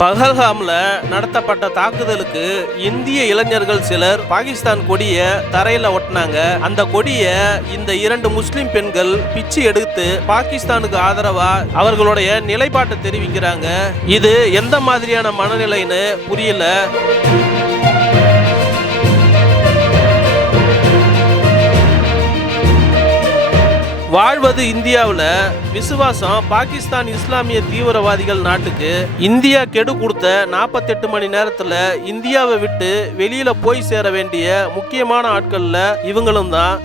பஹல்காம்ல நடத்தப்பட்ட தாக்குதலுக்கு இந்திய இளைஞர்கள் சிலர் பாகிஸ்தான் கொடிய தரையில ஒட்டினாங்க. அந்த கொடிய இந்த இரண்டு முஸ்லிம் பெண்கள் பிச்சு எடுத்து பாகிஸ்தானுக்கு ஆதரவா அவர்களுடைய நிலைப்பாட்டை தெரிவிக்கிறாங்க. இது எந்த மாதிரியான மனநிலைன்னு புரியல. வாழ்வது இந்தியாவில் விசுவாசம் பாகிஸ்தான் இஸ்லாமிய தீவிரவாதிகள் நாட்டுக்கு இந்தியா கெடு கொடுத்த நாற்பத்தெட்டு மணி நேரத்தில் இந்தியாவை விட்டு வெளியில் போய் சேர வேண்டிய முக்கியமான ஆட்களில் இவங்களும் தான்.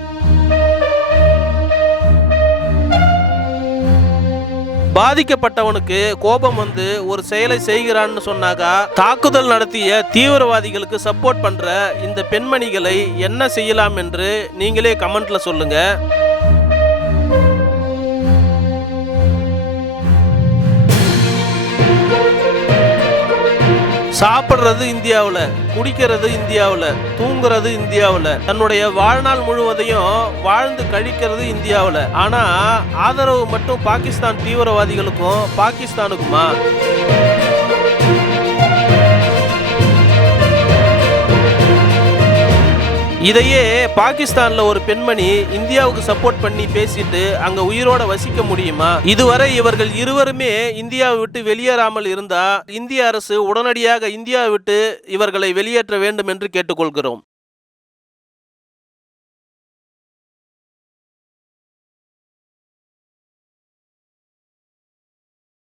பாதிக்கப்பட்டவனுக்கு கோபம் வந்து ஒரு செயலை செய்கிறான்னு சொன்னாக்கா தாக்குதல் நடத்திய தீவிரவாதிகளுக்கு சப்போர்ட் பண்ற இந்த பெண்மணிகளை என்ன செய்யலாம் என்று நீங்களே கமெண்ட்ல சொல்லுங்க. சாப்பிட்றது இந்தியாவில் குடிக்கிறது இந்தியாவில் தூங்குறது இந்தியாவில் தன்னுடைய வாழ்நாள் முழுவதையும் வாழ்ந்து கழிக்கிறது இந்தியாவில். ஆனால் ஆதரவு மட்டும் பாகிஸ்தான் தீவிரவாதிகளுக்கும் பாகிஸ்தானுக்குமா? இதையே பாகிஸ்தான்ல ஒரு பெண்மணி இந்தியாவுக்கு சப்போர்ட் பண்ணி பேசிட்டு அங்க உயிரோட வசிக்க முடியுமா? இதுவரை இவர்கள் இருவருமே இந்தியாவை விட்டு வெளியேறாமல் இருந்தா இந்திய அரசு உடனடியாக இந்தியாவை விட்டு இவர்களை வெளியேற்ற வேண்டும் என்று கேட்டுக்கொள்கிறோம்.